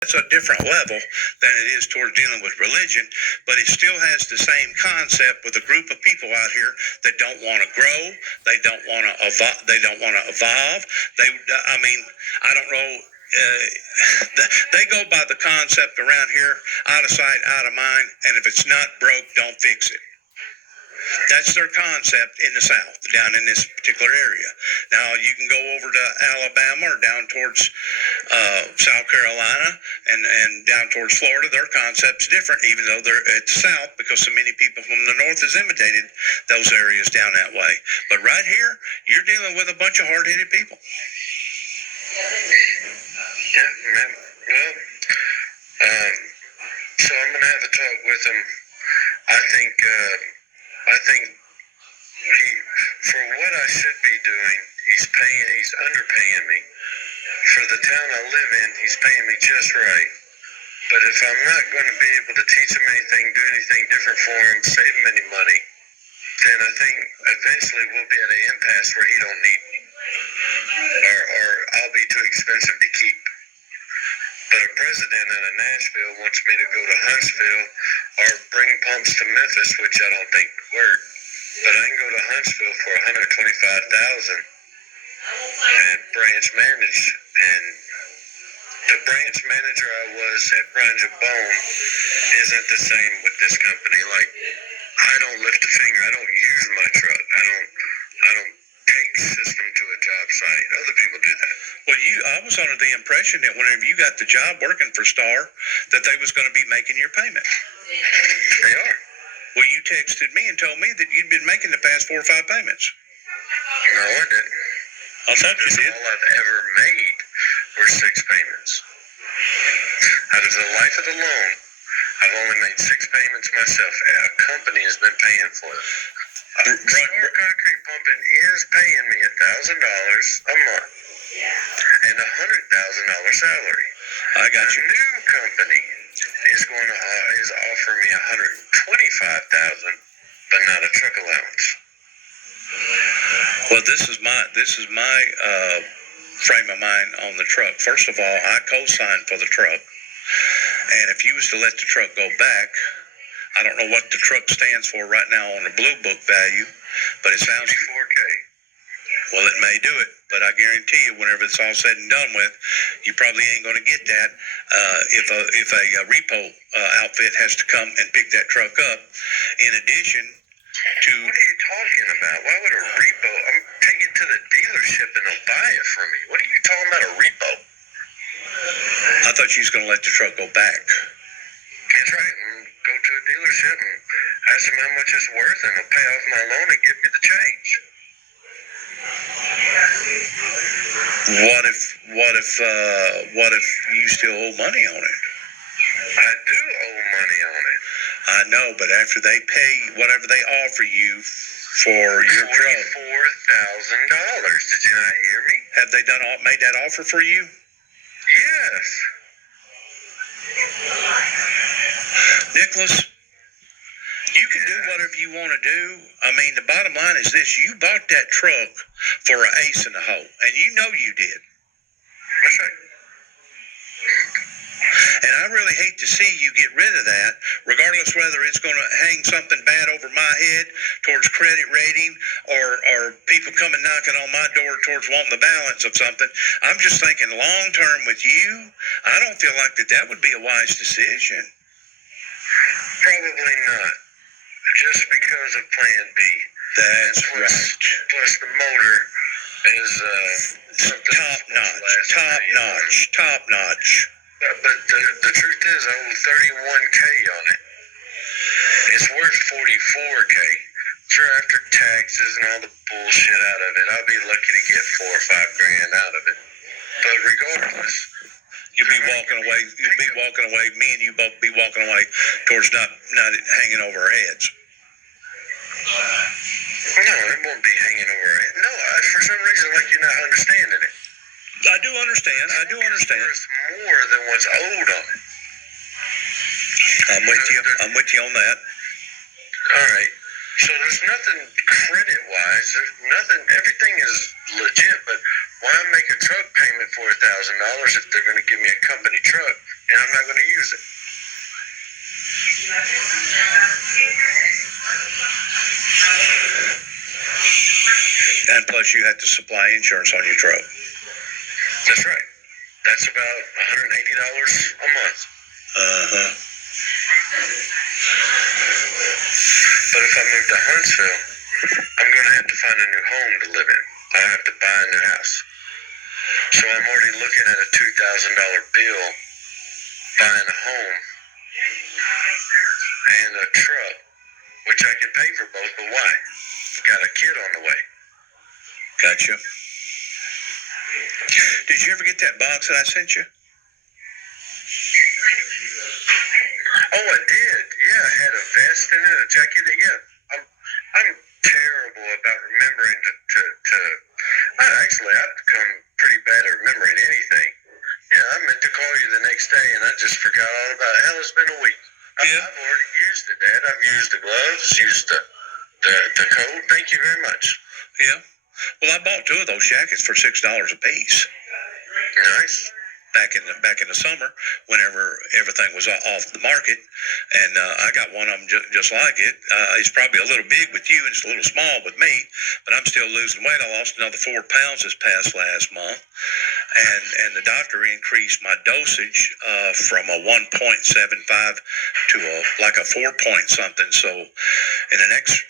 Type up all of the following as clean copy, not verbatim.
It's a different level than it is towards dealing with religion, but it still has the same concept with a group of people out here that don't want to grow, they don't want to evolve. I don't know. They go by the concept around here: out of sight, out of mind, and if it's not broke, don't fix it. That's their concept in the South, down in this particular area. Now, you can go over to Alabama or down towards South Carolina and down towards Florida. Their concept's different, even though they're at the South, because so many people from the North has imitated those areas down that way. But right here, you're dealing with a bunch of hard-headed people. Yeah, man. Well, so I'm going to have a talk with him. I think for what I should be doing, he's underpaying me. For the town I live in, he's paying me just right. But if I'm not going to be able to teach him anything, do anything different for him, save him any money, then I think eventually we'll be at an impasse where he don't need me. Or I'll be too expensive to keep. But a president out of Nashville wants me to go to Huntsville or bring pumps to Memphis, which I don't think would work. But I can go to Huntsville for $125,000 and branch manage. And the branch manager I was at Ranger Bone isn't the same with this company. Like, I don't lift a finger. I don't use my truck. I don't take system to a job site. Other people do that. Well, I was under the impression that whenever you got the job working for Star, that they was going to be making your payment. They are. Well, you texted me and told me that you'd been making the past 4 or 5 payments. No, I didn't. I thought you did. All I've ever made were 6 payments. Out of the life of the loan, I've only made 6 payments myself. A company has been paying for it. Star Concrete Pumping is paying me $1,000 a month and $100,000 salary. I got you. A new company is offering me $125,000, but not a truck allowance. Well, this is my frame of mind on the truck. First of all, I co-signed for the truck, and if you was to let the truck go back, I don't know what the truck stands for right now on the Blue Book value, but it sounds 4K. Well, it may do it, but I guarantee you, whenever it's all said and done with, you probably ain't going to get that if a repo outfit has to come and pick that truck up. In addition to... What are you talking about? Why would a repo... I'm taking it to the dealership and they'll buy it from me. What are you talking about, a repo? I thought you was going to let the truck go back. That's right. And go to a dealership and ask them how much it's worth, and they'll pay off my loan and give me the change. What if you still owe money on it? I do owe money on it. I know, but after they pay whatever they offer you for your truck, $44,000. Did you not hear me? Have they made that offer for you? Yes. Nicholas, you can do whatever you want to do. I mean, the bottom line is this: you bought that truck for an ace in the hole, and you know you did. That's right. And I really hate to see you get rid of that, regardless whether it's going to hang something bad over my head towards credit rating or people coming knocking on my door towards wanting the balance of something. I'm just thinking long term with you. I don't feel like that would be a wise decision. Probably not. Just because of Plan B. That's right. Plus the motor is top notch. But the truth is, I owe $31K on it. It's worth $44K. Sure, after taxes and all the bullshit out of it, I'll be lucky to get $4 or $5 grand out of it. But regardless, you'll be walking away. Me and you both be walking away towards not hanging over our heads. No, it won't be hanging over our heads. No, for some reason, like you're not understanding it. I do understand. It's worth more than what's owed on it. I'm with you on that. All right. So there's nothing credit-wise. There's nothing. Everything is legit, but Why make a truck payment for $1,000 if they're going to give me a company truck and I'm not going to use it? And plus, you had to supply insurance on your truck. That's right. That's about $180 a month. Uh-huh. But if I move to Huntsville, I'm going to have to find a new home to live in. I have to buy a new house. So I'm already looking at a $2,000 bill buying a home and a truck, which I could pay for both, but why? Got a kid on the way. Gotcha. Did you ever get that box that I sent you? Oh, I did. Yeah, I had a vest in it, a jacket. Yeah, I'm terrible about remembering I've become pretty bad at remembering anything. Yeah, I meant to call you the next day, and I just forgot all about it. Hell, it's been a week. Yeah. I've already used it, Dad. I've used the gloves, used the coat. Thank you very much. Yeah. Well, I bought 2 of those jackets for $6 a piece. Nice. Back in the summer, whenever everything was off the market, and I got one of them just like it. It's probably a little big with you, and it's a little small with me, but I'm still losing weight. I lost another 4 pounds this past last month, and the doctor increased my dosage from a 1.75 to a 4 point something. So in the next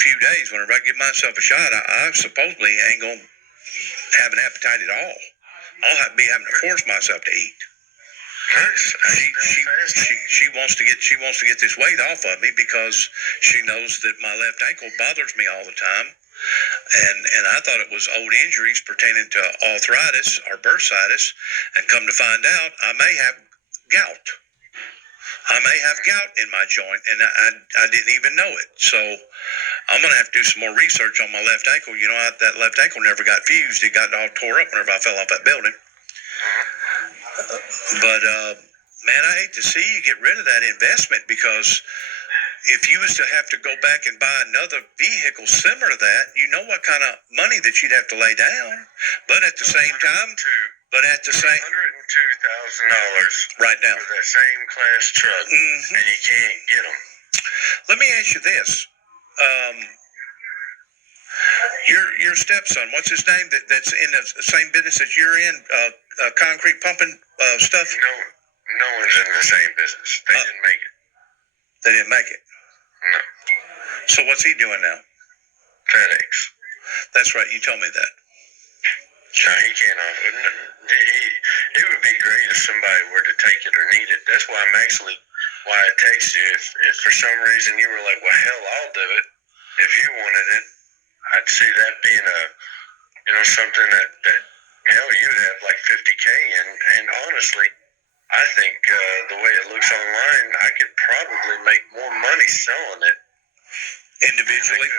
few days, whenever I give myself a shot, I supposedly ain't gonna have an appetite at all. I'll be having to force myself to eat. Nice. She wants to get this weight off of me because she knows that my left ankle bothers me all the time, and I thought it was old injuries pertaining to arthritis or bursitis, and come to find out, I may have gout. I may have gout in my joint, and I didn't even know it. So I'm going to have to do some more research on my left ankle. You know, that left ankle never got fused. It got all tore up whenever I fell off that building. But, man, I hate to see you get rid of that investment, because if you was to have to go back and buy another vehicle similar to that, you know what kind of money that you'd have to lay down. But at the same time, $102,000 right now for that same class truck, and you can't get them. Let me ask you this. Your stepson, what's his name, that's in the same business that you're in, concrete pumping stuff? No one's in the same business. They didn't make it. They didn't make it? No. So what's he doing now? FedEx. That's right, you told me that. No, he can't offer it. It would be great if somebody were to take it or need it. That's why why I text you. If for some reason you were like, well, hell, I'll do it. If you wanted it, I'd see that being something that hell, you'd have like 50K. And honestly, I think the way it looks online, I could probably make more money selling it. Individually?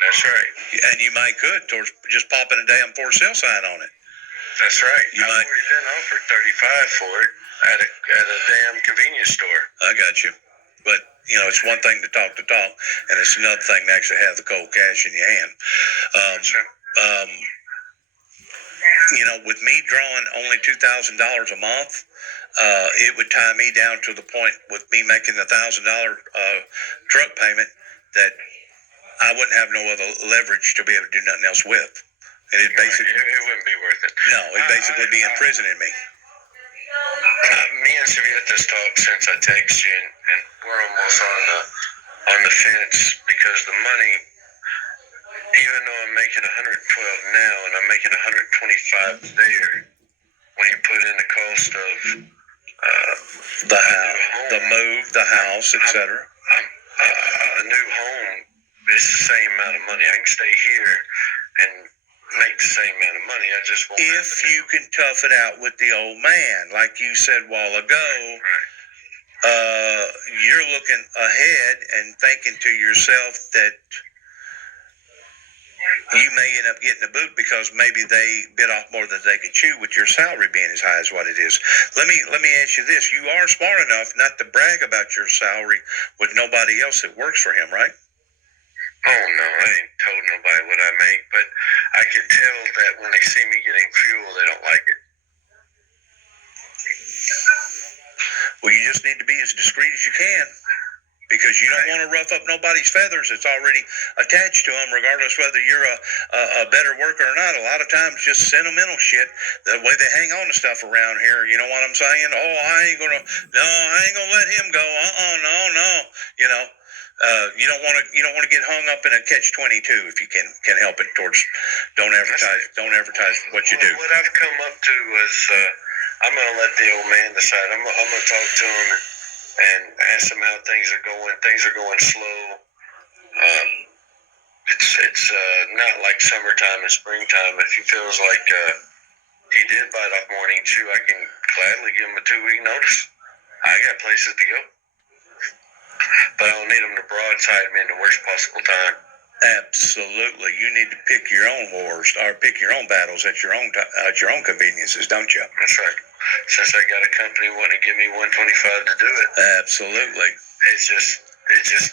That's right. And you might could, towards just popping a damn for sale sign on it. That's right. I've already been offered $35 for it at a damn convenience store. I got you. But, it's one thing to talk, and it's another thing to actually have the cold cash in your hand. With me drawing only $2,000 a month, it would tie me down to the point with me making the $1,000 truck payment that I wouldn't have no other leverage to be able to do nothing else with. And it wouldn't be worth it. No, it'd basically be imprisoning me. Me and Savietta's talked since I texted you, and we're almost on the fence, because the money, even though I'm making $112 now and I'm making $125 there, when you put in the cost of the move, the house, etc. A new home is the same amount of money. I can stay here and make the same amount of money. I just won't. If you can tough it out with the old man, like you said a while ago, right. You're looking ahead and thinking to yourself that you may end up getting a boot because maybe they bit off more than they could chew with your salary being as high as what it is. Let me ask you this. You are smart enough not to brag about your salary with nobody else that works for him, right? Oh no, I ain't told nobody what I make, but I can tell that when they see me getting fuel, they don't like it. Well, you just need to be as discreet as you can, because you don't want to rough up nobody's feathers that's already attached to them, regardless whether you're a better worker or not. A lot of times, just sentimental shit, the way they hang on to stuff around here. You know what I'm saying? Oh, I ain't gonna let him go. No. You know. You don't want to get hung up in a catch-22 if you can help it. Don't advertise what you do. What I've come up to is I'm gonna let the old man decide. I'm gonna talk to him and ask him how things are going. Things are going slow. It's not like summertime and springtime. If he feels like he did bite off morning chew, I can gladly give him a 2-week notice. I got places to go. But I don't need them to broadside me in the worst possible time. Absolutely, you need to pick your own wars or pick your own battles at your own conveniences, don't you? That's right. Since I got a company wanting to give me $125 to do it. Absolutely. It's just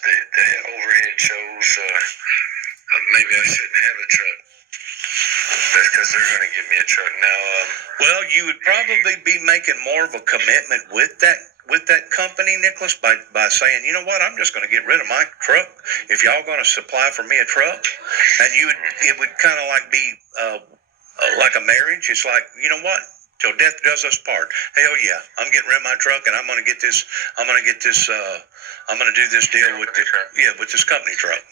the overhead shows. Maybe I shouldn't have a truck. That's because they're going to give me a truck now. Well, you would probably be making more of a commitment with that company, Nicholas, by saying, you know what, I'm just going to get rid of my truck if y'all going to supply for me a truck. And it would kind of like be like a marriage. It's like, you know what, till death does us part. Hell yeah, I'm getting rid of my truck, and I'm going to do this deal with this company truck.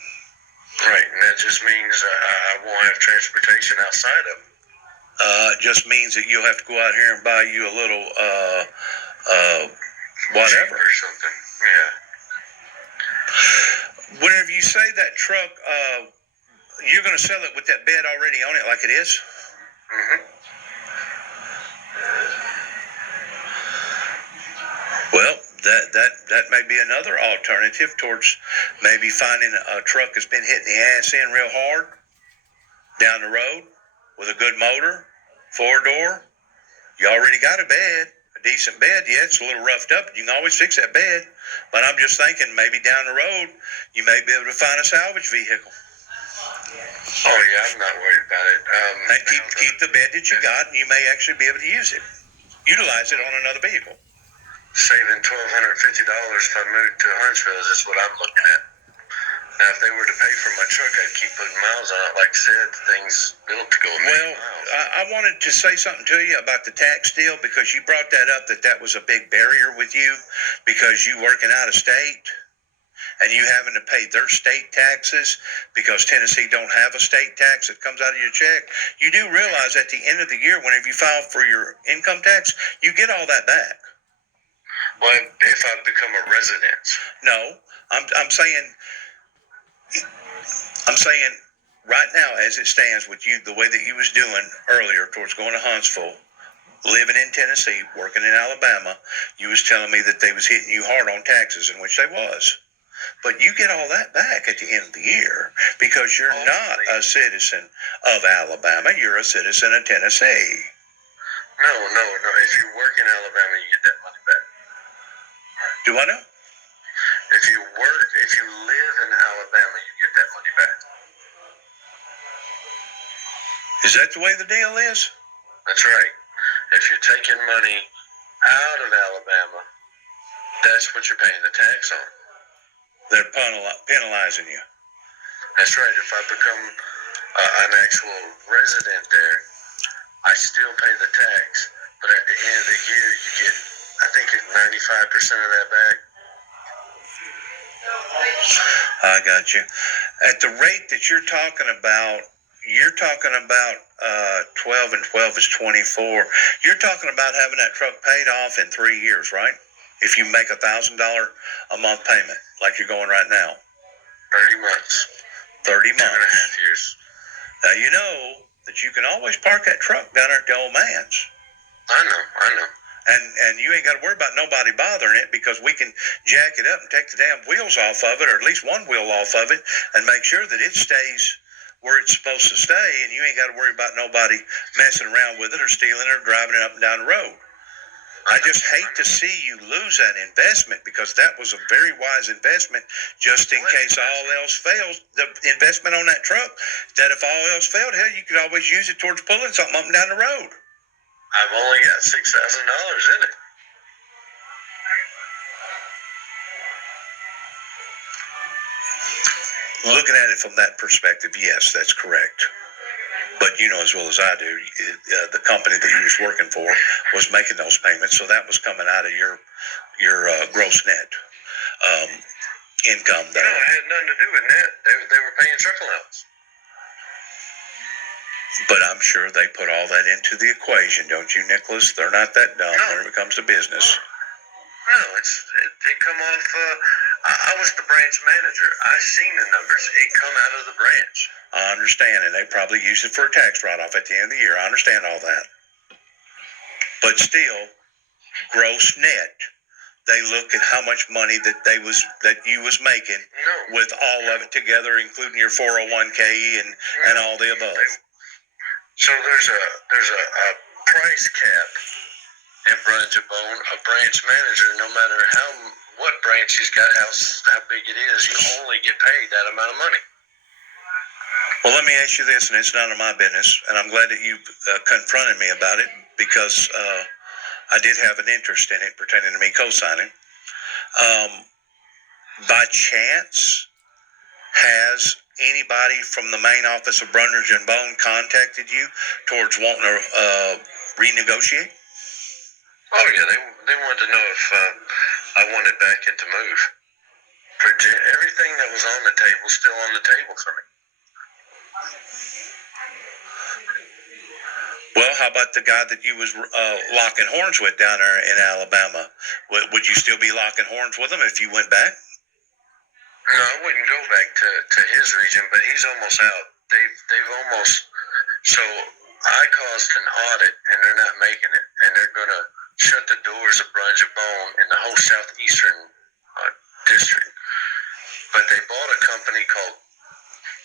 Right, and that just means I won't have transportation outside of it. It just means that you'll have to go out here and buy you a little whatever or something. Yeah. Whenever you say that truck, you're going to sell it with that bed already on it, like it is. Mm-hmm. Well, that may be another alternative towards maybe finding a truck that's been hitting the ass in real hard down the road with a good motor, 4-door. You already got a bed, a decent bed. Yeah, it's a little roughed up. You can always fix that bed. But I'm just thinking maybe down the road you may be able to find a salvage vehicle. Oh yeah, I'm not worried about it. And keep the bed that you got, and you may actually be able to use it, utilize it on another vehicle. Saving $1,250 if I moved to Huntsville is what I'm looking at. Now, if they were to pay for my truck, I'd keep putting miles on it. Like I said, things built to go miles. I wanted to say something to you about the tax deal, because you brought that up, that was a big barrier with you because you working out of state and you having to pay their state taxes because Tennessee don't have a state tax that comes out of your check. You do realize at the end of the year, whenever you file for your income tax, you get all that back. Well, if I become a resident. No, I'm saying right now, as it stands with you, the way that you was doing earlier towards going to Huntsville, living in Tennessee, working in Alabama, you was telling me that they was hitting you hard on taxes, in which they was. But you get all that back at the end of the year because you're not a citizen of Alabama. You're a citizen of Tennessee. No. If you work in Alabama, you get that money back. Do I know? If you live in Alabama, you get that money back. Is that the way the deal is? That's right. If you're taking money out of Alabama, that's what you're paying the tax on. They're penalizing you. That's right. If I become an actual resident there, I still pay the tax, but at the end of the year, you get, I think, 95% of that back. I got you. At the rate that you're talking about 12 and 12 is 24. You're talking about having that truck paid off in 3 years, right? If you make $1,000 a month payment, like you're going right now. 30 months. 30 months. 2.5 years. Now, you know that you can always park that truck down there at the old man's. I know. And you ain't got to worry about nobody bothering it, because we can jack it up and take the damn wheels off of it, or at least one wheel off of it, and make sure that it stays where it's supposed to stay, and you ain't got to worry about nobody messing around with it or stealing it or driving it up and down the road. I just hate to see you lose that investment, because that was a very wise investment, just in case all else fails. The investment on that truck, that if all else failed, hell, you could always use it towards pulling something up and down the road. I've only got $6,000 in it. Looking at it from that perspective, yes, that's correct. But you know as well as I do, the company that you was working for was making those payments, so that was coming out of your gross net income. No, it had nothing to do with net. They were paying truck allowance. But I'm sure they put all that into the equation, don't you, Nicholas? They're not that dumb when it comes to business. No, it come off. I was the branch manager. I seen the numbers. It come out of the branch. I understand, and they probably use it for a tax write-off at the end of the year. I understand all that. But still, gross net, they look at how much money that you was making with all of it together, including your 401k and all the above. So there's a price cap in Brunge Bone. A branch manager, no matter what branch he's got, how big it is, you only get paid that amount of money. Well, let me ask you this, and it's none of my business, and I'm glad that you confronted me about it, because I did have an interest in it pertaining to me co-signing. By chance, has anybody from the main office of Brunge and Bone contacted you towards wanting to renegotiate? Oh yeah, they wanted to know if I wanted back into move. Everything that was on the table still on the table for me. Well, how about the guy that you was locking horns with down there in Alabama? Would you still be locking horns with him if you went back? No, I wouldn't go back to his region, but he's almost out. They've almost. So I caused an audit, and they're not making it, and they're gonna shut the doors of Brunge Bone in the whole southeastern district. But they bought a company called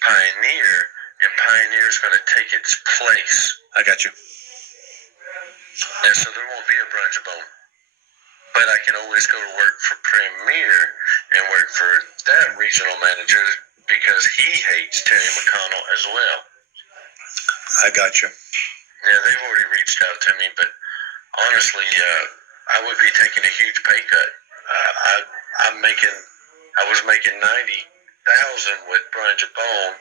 Pioneer, and Pioneer's going to take its place. I got you. And so there won't be a Brunge Bone. But I can always go to work for Premier and work for that regional manager, because he hates Terry McConnell as well. I got you. Yeah, they've already reached out to me, but honestly, I would be taking a huge pay cut. I was making $90,000 with Brunge Bone.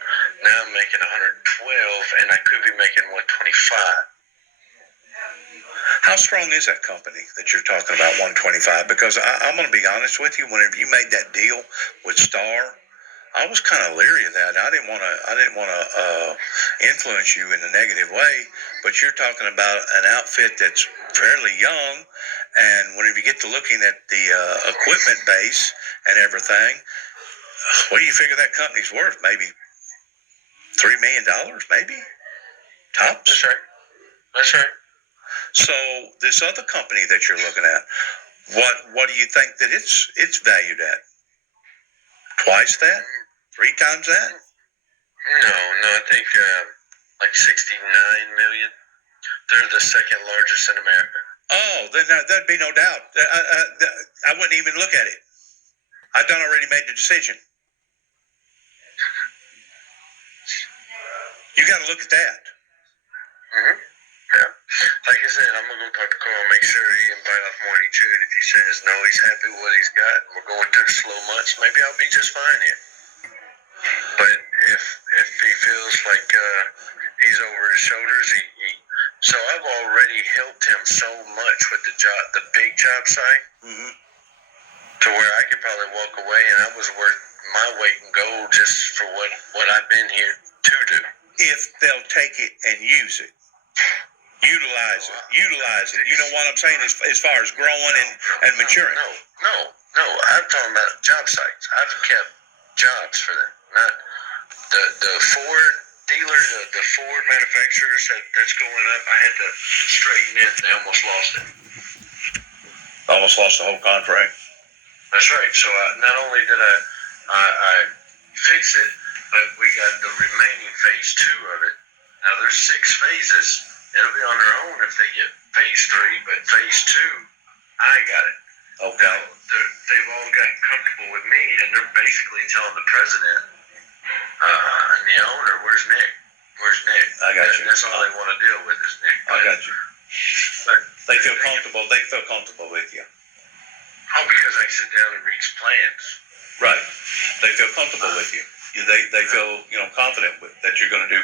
Now I'm making $112,000, and I could be making $125,000. How strong is that company that you're talking about, 125? Because I'm going to be honest with you. Whenever you made that deal with Star, I was kind of leery of that. I didn't want to influence you in a negative way. But you're talking about an outfit that's fairly young, and whenever you get to looking at the equipment base and everything, what do you figure that company's worth? Maybe $3 million, maybe tops. That's right. That's right. So this other company that you're looking at, what do you think that it's valued at? Twice that? 3 times that? No, I think like $69 million. They're the second largest in America. Oh, then that'd be no doubt. I wouldn't even look at it. I've done already made the decision. You got to look at that. Mm-hmm. Yeah. Like I said, I'm going to go talk to Carl, make sure he can bite off more than he chewed. If he says no, he's happy with what he's got, and we're going through the slow months, maybe I'll be just fine here. But if he feels like he's over his shoulders, so I've already helped him so much with the big job site, to where I could probably walk away and I was worth my weight in gold just for what I've been here to do. If they'll take it and use it. Utilize it. You know what I'm saying as far as growing and maturing. No. I'm talking about job sites. I've kept jobs for them, not the Ford dealers, the Ford manufacturers that's going up. I had to straighten it. They almost lost it. Almost lost the whole contract. That's right. So not only did I fix it, but we got the remaining phase 2 of it. Now there's 6 phases. It'll be on their own if they get phase 3, but phase 2, I got it. Okay. Now, they've all gotten comfortable with me, and they're basically telling the president and the owner, "Where's Nick? Where's Nick?" I got you. That's all they want to deal with is Nick. I got you. But They feel comfortable. They feel comfortable with you. oh, because I sit down and read plans. Right. They feel comfortable with you. They feel confident that you're going to do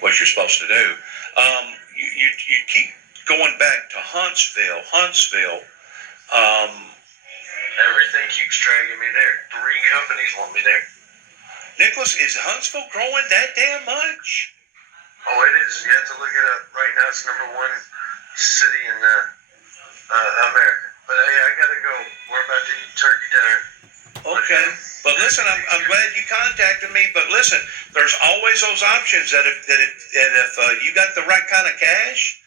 what you're supposed to do. You keep going back to Huntsville. Everything keeps dragging me there. 3 companies want me there. Nicholas, is Huntsville growing that damn much? Oh, it is. You have to look it up. Right now, it's #1 city in America. But hey, I gotta go. We're about to eat turkey dinner. Okay, but listen, I'm glad you contacted me. But listen, there's always those options that if you got the right kind of cash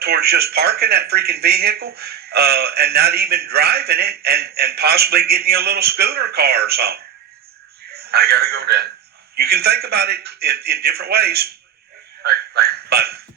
towards just parking that freaking vehicle and not even driving it, and possibly getting you a little scooter car or something. I gotta go then. You can think about it in different ways. All right, bye. Bye.